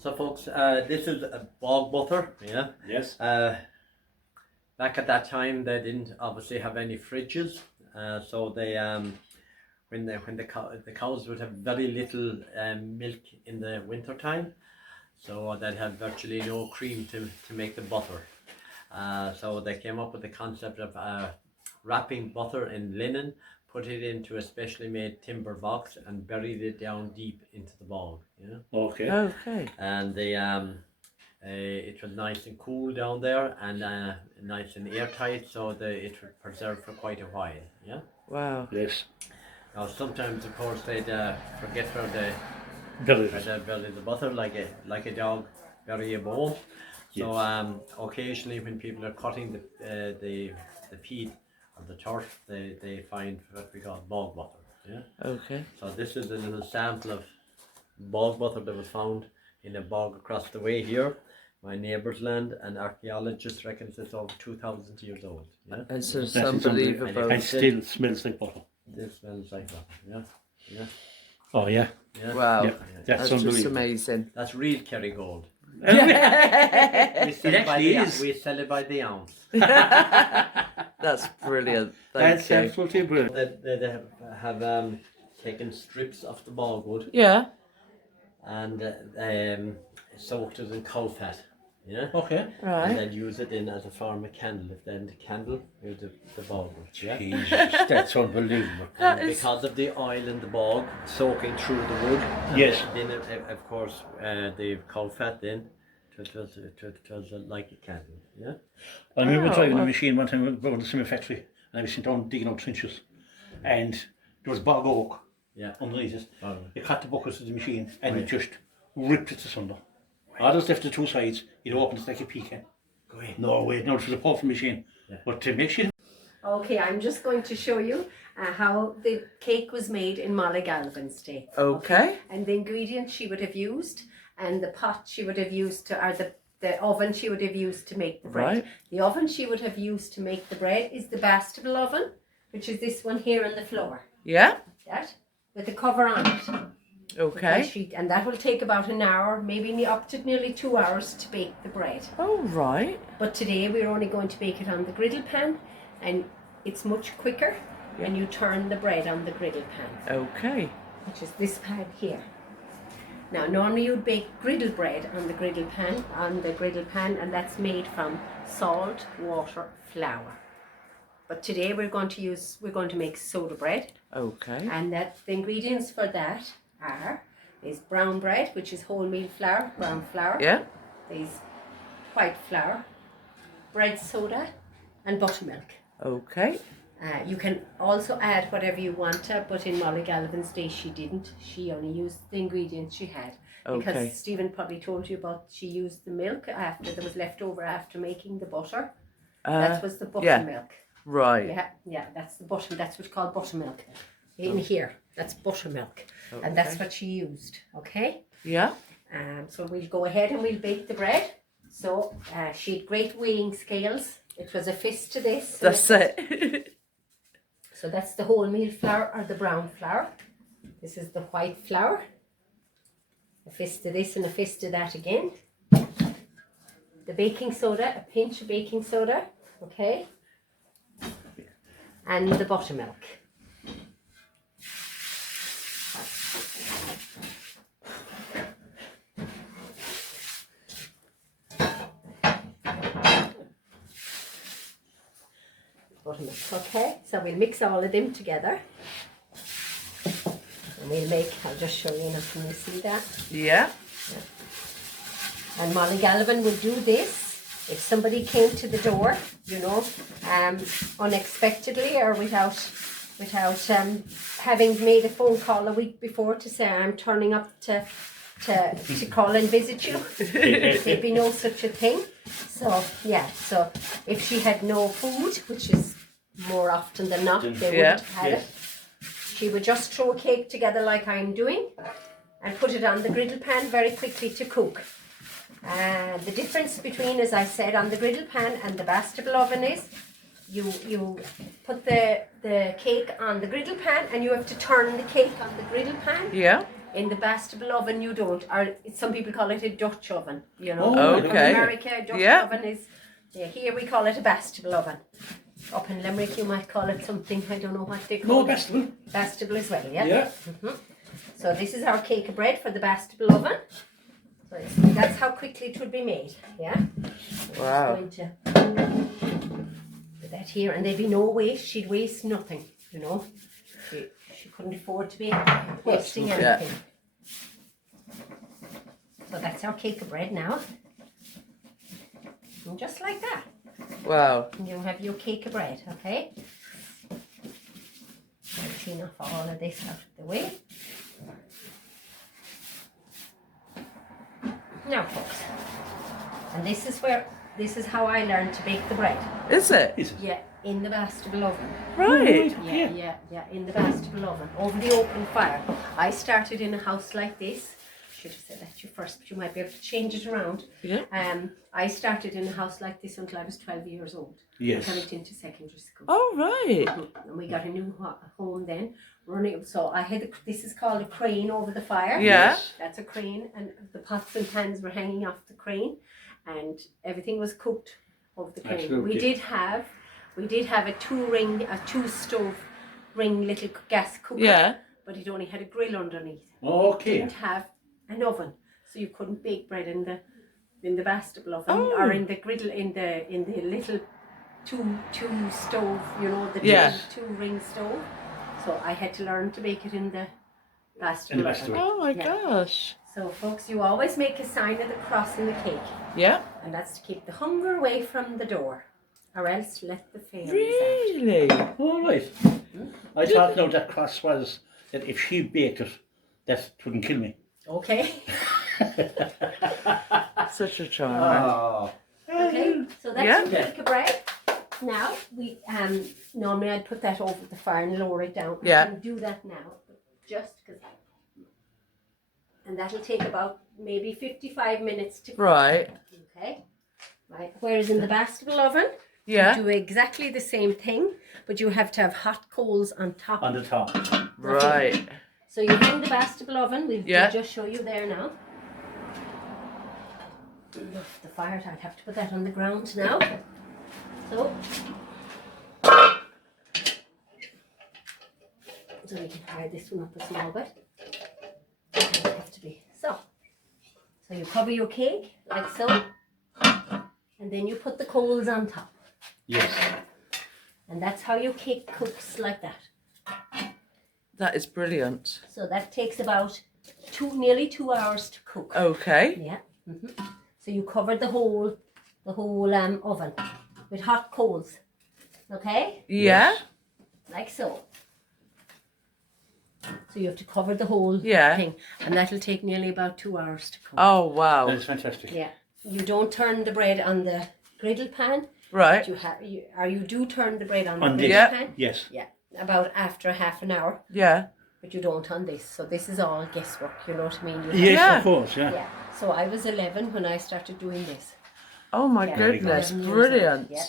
So folks, this is a bog butter, yeah. Yes. Back at that time, they didn't obviously have any fridges, so they when the cows would have very little milk in the winter time, so they'd have virtually no cream to make the butter. So they came up with the concept of wrapping butter in linen, put it into a specially made timber box, and buried it down deep into the bog. Yeah. Okay. Okay. And it was nice and cool down there, and nice and airtight, so it would preserve for quite a while. Yeah. Wow. Yes. Now sometimes, of course, they'd forget where they Very bury the butter, like a dog bury a bone. So occasionally, when people are cutting the peat or the turf, they find what we call bog butter. Yeah. Okay. So this is a little sample of bog butter that was found in a bog across the way here, my neighbour's land, and archaeologists reckon it's over 2,000 years old. Yeah. It's just That's unbelievable. And still smells like butter. This smells like butter. Yeah. Yeah. Oh yeah. Yeah. Wow. Yeah. That's That's just unbelievable. amazing. That's real Kerry gold. Yeah. We sell It it by actually the is. we sell it by the ounce. That's brilliant. Thank That's you. absolutely brilliant. They have taken strips of the bogwood Yeah. and soaked it in cow fat. Yeah. Okay. And Right. then use it in as a form of candle. If then the candle, use the bogwood. Yeah. Jesus, that's unbelievable. That And is. because of the oil in the bog soaking through the wood. and Yes. Then of course the cow fat then it was like a candle. Yeah. I remember Oh, driving a wow. machine one time going to the cement factory, and I was sitting down digging out trenches, and there was bog oak Yeah. underneath it. Oh. You cut the buckets of the machine, and Right. it just ripped it asunder. Others left the two sides. It opened it like a pecan. Go ahead. No way, no, it was a powerful machine. Yeah. But to make shit. Okay, I'm just going to show you how the cake was made in Molly Gallivan's day. Okay. And the ingredients she would have used, and the pot she would have used to, or the oven she would have used to make the bread. Right. The oven she would have used to make the bread is the Bastable oven, which is this one here on the floor. Yeah. That, with the cover on it. Okay. And that will take about an hour, maybe up to nearly 2 hours to bake the bread. Oh, right. But today we're only going to bake it on the griddle pan, and it's much quicker when you turn the bread on the griddle pan, Okay. which is this pan here. Now normally you'd bake griddle bread on the griddle pan, and that's made from salt, water, flour. But today we're going to make soda bread, Okay. and that the ingredients for that is brown bread, which is wholemeal flour, brown flour. Yeah. There's white flour, bread soda, and buttermilk. Okay. You can also add whatever you want to, but in Molly Gallivan's day she didn't. She only used the ingredients she had. Because Okay. Stephen probably told you about she used the milk after there was left over after making the butter. That was the buttermilk. Right. Yeah, that's the butter. That's what's called buttermilk. In here, that's buttermilk, and that's what she used. Okay. Yeah. So we'll go ahead and we'll bake the bread. So she had great weighing scales. It was a fist to this. So That's it. So that's the wholemeal flour or the brown flour. This is the white flour. A fist to this and a fist to that again. The baking soda, a pinch of baking soda, okay? And the buttermilk. Buttermilk, okay? So we'll mix all of them together. And we'll make, I'll just show you now, can you see that? Yeah. And Molly Gallivan would do this if somebody came to the door, unexpectedly or without having made a phone call a week before to say I'm turning up to call and visit you. There'd be no such a thing. So yeah, so if she had no food, which is more often than not, they wouldn't have had it. She would just throw a cake together like I'm doing and put it on the griddle pan very quickly to cook. The difference between, as I said, on the griddle pan and the Bastable oven is you put the cake on the griddle pan and you have to turn the cake on the griddle pan. Yeah. In the bastable oven, you don't. Or some people call it a Dutch oven. You know, Oh, From okay. America, a Dutch Yeah. oven is. Yeah, here we call it a bastable oven. Up in Limerick, you might call it something. I don't know what they call No, it. vegetable. Bastable as well, yeah. Yeah. So this is our cake of bread for the bastable oven. So that's how quickly it would be made. Yeah. Wow. I'm just going to put that here, and there'd be no waste. She'd waste nothing. You know, she couldn't afford to be wasting Yeah. anything. So that's our cake of bread now. And just like that, Wow. you have your cake of bread, okay? I'll clean off all of this out of the way. Now, folks, and this is how I learned to bake the bread. Is it? Yeah, in the bastable oven. Right. Yeah, in the bastable oven, over the open fire. I started in a house like this. Should have said that to you first, but you might be able to change it around. Yeah. I started in a house like this until I was 12 years old. Yes. I went into secondary school. Oh, right. And we got a new home then. Running, so I had this is called a crane over the fire. Yeah. Yes. That's a crane, and the pots and pans were hanging off the crane, and everything was cooked over the crane. Absolutely. We did have a two stove ring little gas cooker. Yeah. But it only had a grill underneath. It Okay. didn't have an oven, so you couldn't bake bread in the bastable oven Oh. or in the griddle in the little two stove, you know, the Yeah. two ring stove. So I had to learn to bake it in the bastable In the oven. bastable. Oh, my Yeah. gosh. So folks, you always make a sign of the cross in the cake, Yeah. and that's to keep the hunger away from the door, or else let the fairies out. Really? All right. I thought now that cross was that if she baked it, that wouldn't kill me. Okay. Such a charm. Oh. Okay, so that's Yeah. your cake of bread. Now we normally I'd put that over the fire and lower it down. Yeah. I can do that now, just because. And that'll take about maybe 55 minutes to cook. Right. Okay. Right. Whereas in the bastable oven, Yeah. you do exactly the same thing, but you have to have hot coals on top. On the top. Right. So you hang the bastable oven. We'll just show you there now. The fire, I'd have to put that on the ground now. So we can fire this one up a small bit. It have to be so. So you cover your cake like so, and then you put the coals on top, Yes. and that's how your cake cooks like that. That is brilliant. So that takes about nearly 2 hours to cook. Okay. Yeah. So you covered the whole oven with hot coals. Okay, Yeah. like so. So you have to cover the whole Yeah. thing, and that'll take nearly about 2 hours to cook. Oh, wow. That is fantastic. Yeah. You don't turn the bread on the griddle pan. Right. You do turn the bread on the On griddle this. Yeah. pan. Yes. Yeah. About after half an hour, Yeah. but you don't on this. So this is all guesswork. You know what I mean? You Yes, Yeah. of course, yeah. Yeah. So I was 11 when I started doing this. Oh, my Yeah. goodness. 11 years old. Brilliant. Yeah.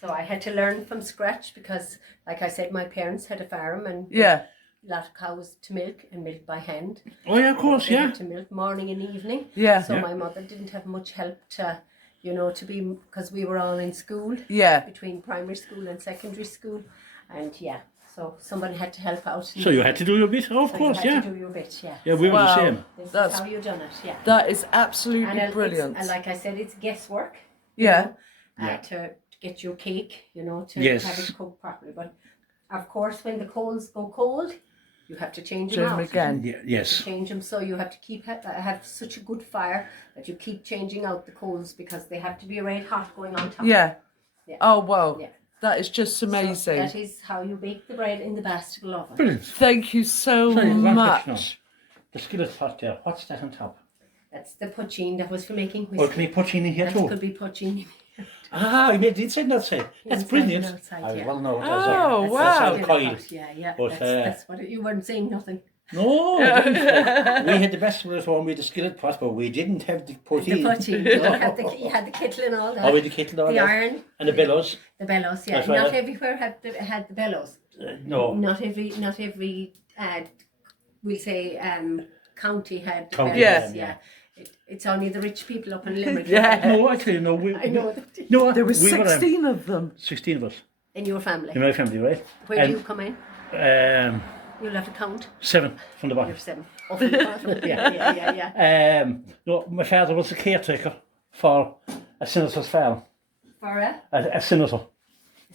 So I had to learn from scratch because, like I said, my parents had a farm and Yeah. a lot of cows to milk and milk by hand. Oh, yeah, of course, They yeah. had to milk morning and evening. Yeah. So Yeah. my mother didn't have much help to, to be, because we were all in school, Yeah. between primary school and secondary school. And yeah, so somebody had to help out. So you had to do your bit? Oh, of So course, you yeah. had to do your bit, yeah. Yeah, we were the Wow. same. This That's- is how you done it, yeah. That is absolutely brilliant. And like I said, it's guesswork. Yeah. Yeah. To get your cake, to Yes. have it cooked properly. But of course, when the coals go cold, you have to change them Change out. them again. Yeah, yes. Change them, so you have to have such a good fire that you keep changing out the coals because they have to be red hot going on top. Yeah. Yeah. Oh, wow. Yeah. That is just So amazing. that is how you bake the bread in the bastable oven. Brilliant. Thank you so Sorry, one question much. The skillet pot there, what's that on top? That's the poachine that was for making Or whiskey. can you put in here That too? could be poachine. Ah, you made it inside and outside. That's Inside brilliant. and outside, I yeah. well know. Oh, that's wow. a coil. Yeah. But, That's what you weren't saying nothing. No, I didn't. We had the best of it at home with the skillet pot, but we didn't have the The poutine. poachine. You had the kettle and all that. Oh, with the kettle and all the that. iron. And the bellows. The bellows, yeah. That's right. Not everywhere had the bellows. No. Not every we'll say county had the County, bells, yeah. It's only the rich people up in Limerick. Yeah. No, I tell you, no. I know that. No, There were we 16 of them. 16 of us In your family. in my family, right? Where do you come in? Um, You'll have to count. 7 from the bottom. You're 7. Oh, from the bottom. yeah. No, my father was a caretaker for a senator's farm. For a A senator.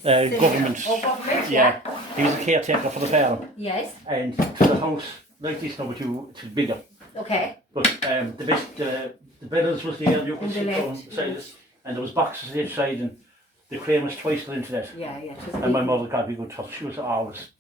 Government. Oh, government, Yeah. He was a caretaker for the farm. Yes. And the house, like this now, but it's bigger. Okay. But the bedrooms was there, you could On the sit down left, beside us. And there was boxes each side, and the crane was twice into that. Yeah. It was And my mother got me good touch. She was always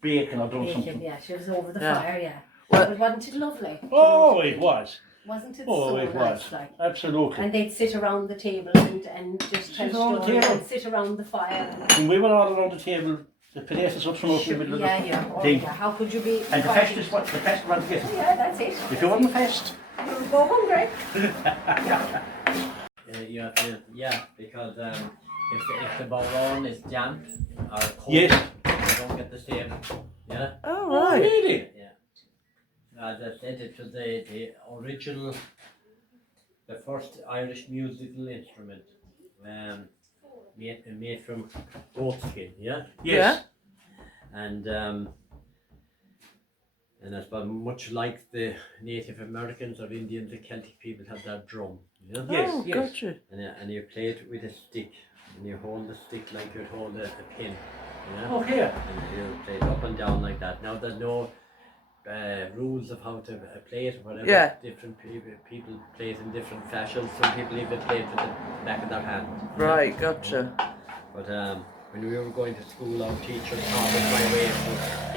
baking or doing bacon, something. yeah. She was over the Yeah. fire, yeah. Well- But wasn't it lovely? Oh, it was. Wasn't it Oh, so it nice? was. Like? Absolutely. And they'd sit around the table and just tell Sit around the stories table. and sit around the fire. When we were all around the table, the potatoes would come out in the middle of Yeah. the Oh, thing. yeah. How could you be? And the fest is what the fest ran to get. Yeah, that's it. If you weren't fest, You would go hungry. You have to, because if the Bonane is damp or cold, Yes. you don't get the same. Yeah. Oh, right. really? Yeah. As I said, it was the original, the first Irish musical instrument, made from goat skin. Yeah. Yes. And I suppose much like the Native Americans or Indians, the Celtic people have that drum. Yeah. Yes, Oh, yes. gotcha. And you play it with a stick, and you hold the stick like you'd hold a pin. Yeah. Oh, here. And you play it up and down like that. Now there's no rules of how to play it or whatever. Yeah. Different people play it in different fashions. Some people even play it with the back of their hand. Right, gotcha. But when we were going to school, our teacher taught us my way.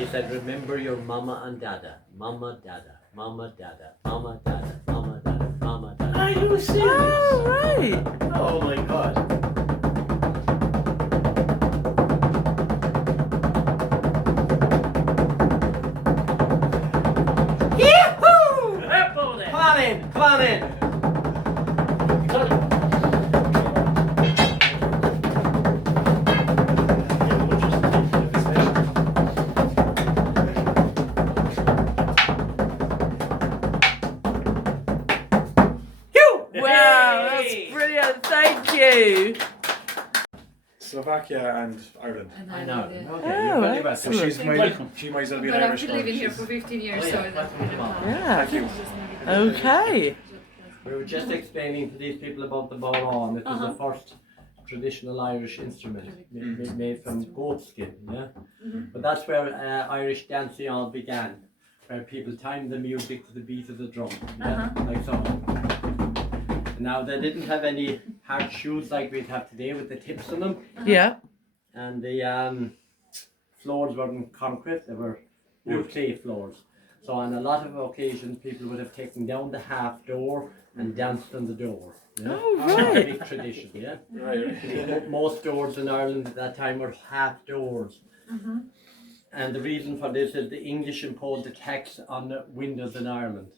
He said, remember your mama and dada. Mama, dada. Mama, dada. Mama, dada. Mama, dada. Mama, dada. Are you serious? Oh, right. Oh my God. Yee-hoo! Up there. Come on in, come on in. Wow, that's brilliant. Thank you. Slovakia and Ireland. I know. Okay, Oh, you're very welcome. So excellent. she might as well be an But I've Irish been girl. living here She's- for 15 years, Oh, so yeah, that's what you want. Yeah. Thank you. Okay. We were just explaining to these people about the Bonane. It was the first traditional Irish instrument made from goat skin. Yeah, but that's where Irish dancing all began, where people timed the music to the beat of the drum, like so. Now they didn't have any hard shoes like we'd have today with the tips on them, Yeah. and the floors weren't concrete; they were wood clay floors. So on a lot of occasions, people would have taken down the half door and danced on the door. Yeah? Oh, It's a right. big tradition, yeah. Right. Most doors in Ireland at that time were half doors. And the reason for this is the English imposed a tax on the windows in Ireland.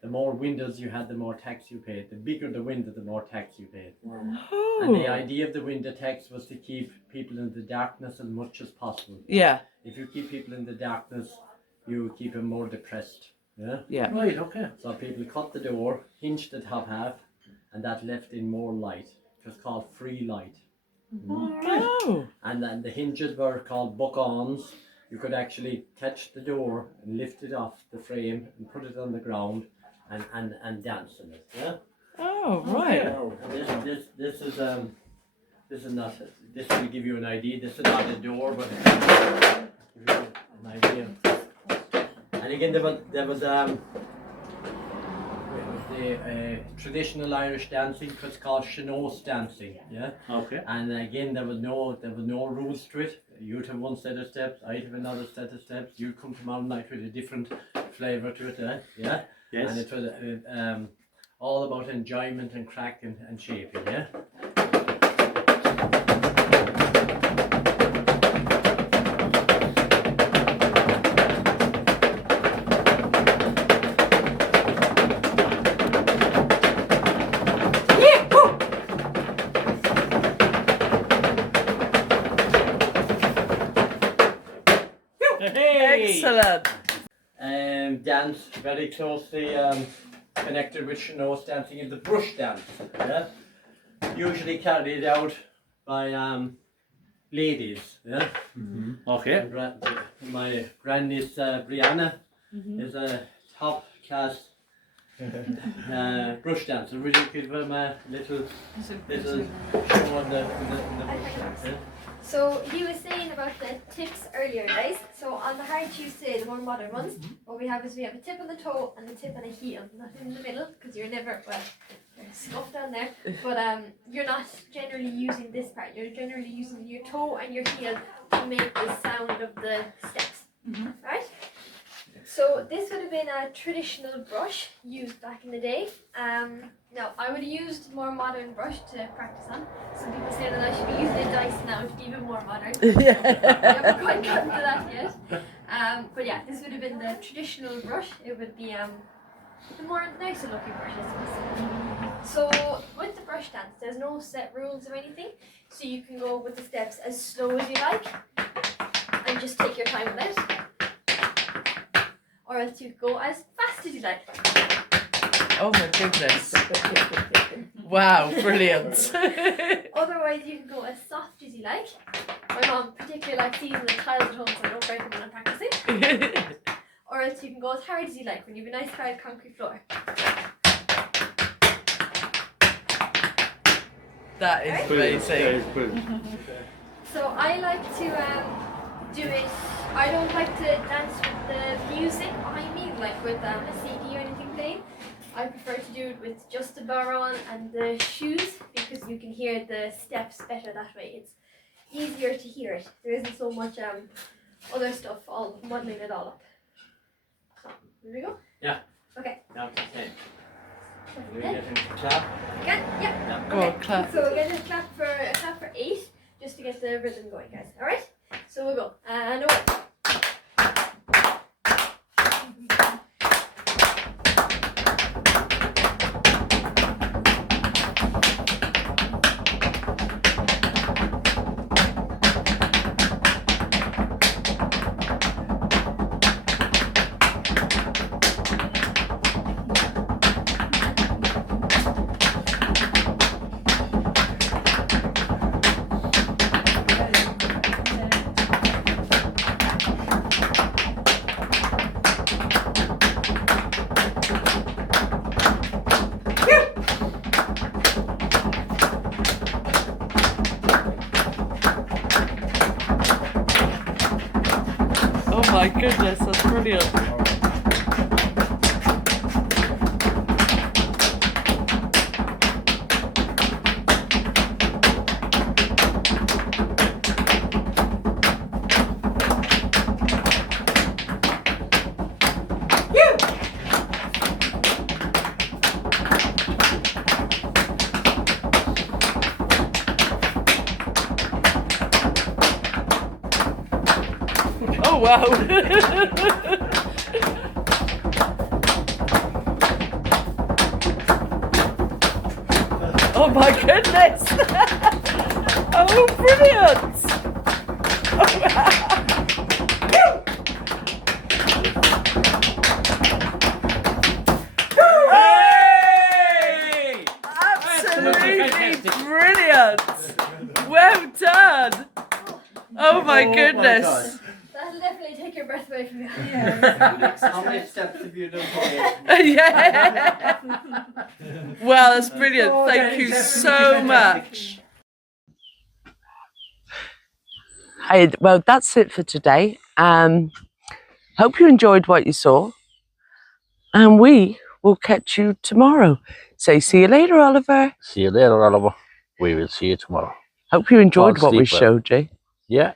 The more windows you had, the more tax you paid. The bigger the window, the more tax you paid. And the Oh. idea of the window tax was to keep people in the darkness as much as possible. Yeah. If you keep people in the darkness, you keep them more depressed. Yeah. Yeah. Right, okay. So people cut the door, hinged the top half, and that left in more light. It was called free light. Oh. And then the hinges were called buck-ons. You could actually touch the door and lift it off the frame and put it on the ground and dance in it. Yeah. Oh, right. This is not. This will give you an idea. This is not a door, but it give you an idea. And again, there was the traditional Irish dancing was called Shanose dancing. Yeah. Okay. And again, there was no rules to it. You'd have one set of steps, I'd have another set of steps. You'd come tomorrow night with a different flavour to it, yeah? Yes. And it was all about enjoyment and crack and shaping, yeah? Hey! Excellent. dance very closely connected with nose dancing is the brush dance. Yeah? Usually carried out by ladies. Yeah? Okay. My grandniece Brianna is a top class brush dancer. Will you give them a little show on the brush dance? Yeah? So he was saying about the tips earlier, guys. So on the hard Tuesday, the more modern ones, what we have is we have a tip on the toe and a tip on a heel, not in the middle, because you're never, well, you're scuffed down there, but you're not generally using this part. You're generally using your toe and your heel to make the sound of the steps, right? So this would have been a traditional brush used back in the day. Now I would have used more modern brush to practice on. Some people say that I should be using a dice now to be even more modern. I haven't quite gotten to that yet. But yeah, this would have been the traditional brush. It would be the more nicer looking brush, I suppose. So with the brush dance, there's no set rules or anything. So you can go with the steps as slow as you like and just take your time with it. Or else you could go as fast as you like. Oh my goodness. Wow, brilliant. Otherwise you can go as soft as you like. My mom particularly likes using the tiles at home, so I don't break them when I'm practicing. Or else you can go as hard as you like when you have a nice hard concrete floor. That is amazing. So I like to do it. I don't like to dance with the music behind me, like with a CD or anything playing. I prefer to do it with just the bar on and the shoes, because you can hear the steps better that way. It's easier to hear it. There isn't so much other stuff all muddling it all up. So, here we go? Yeah. Okay. Yeah, okay. We're Okay. getting to clap. Again? Yeah. Yeah. Go on, clap. So again, a clap for 8, just to get the rhythm going, guys. Alright? So we'll go. And away. Oh my goodness, that's brilliant. Oh wow. Oh my goodness. Oh brilliant. Oh, wow. Hey! Absolutely brilliant. Well done. Oh my goodness. That'll definitely take your breath away from you. How many steps have you done today? Yeah. Wow, that's brilliant. Thank you so much. Hey, well, that's it for today. Hope you enjoyed what you saw. And we will catch you tomorrow. Say, see you later, Oliver. See you later, Oliver. We will see you tomorrow. Hope you enjoyed Fall what we asleep well. showed you. Yeah,